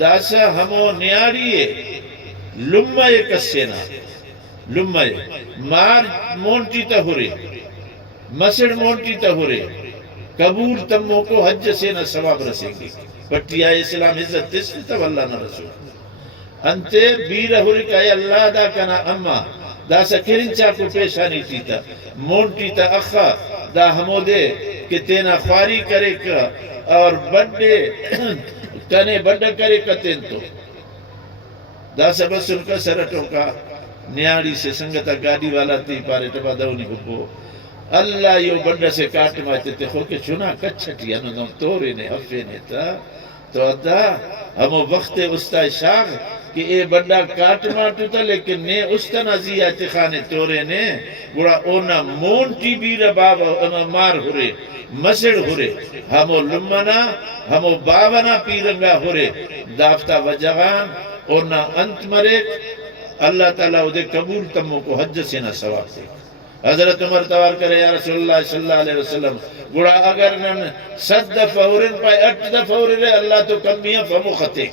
داسا ہمو نیاریے لمّے کسینا لمّے مار مونٹی تا ہورے مسڑ مونٹی تا ہورے قبول تمو کو حج سے نہ ثواب رسیں گے پٹیا اسلام عزت تستا واللہ نہ رسول انتے بیر ہوری کا اے اللہ دا کنا اما دا سکرنچا کو پیشانی تیتا مونٹی تا اخا دا ہمو دے کہ تینا خواری کرے کا اور بڑے کنے بڑا کرے کا تین تو دا سبس ان کا سرٹوں کا نیاڑی سے سنگتا گاڑی والا تی پارے ٹپا دونی کو اللہ یو بڑا سے کاٹ ماتے تے خو کہ چنا کچھٹی انہوں تورے نے حفے نے تا تو ادا ہمو وقت استا شاغ کہ اے بڑا کاٹ ماتو تا لیکن نے استا نزیاتی خانے تورے نے بڑا اونا مونٹی بیر بابا اما مار ہورے مسڑ ہورے ہمو لمنا ہمو بابنا پیرنگا ہورے دافتا وجغان اونا انت مرے اللہ تعالیٰ دے قبول تمو کو حج سے نہ ثواب دے حضرت عمر توار کرے یا رسول اللہ صلی اللہ علیہ وسلم گوڑا اگر نن 100 دفعہ ہورن پائے 8 دفعہ ہورے اللہ تو کمیاں فمو خطے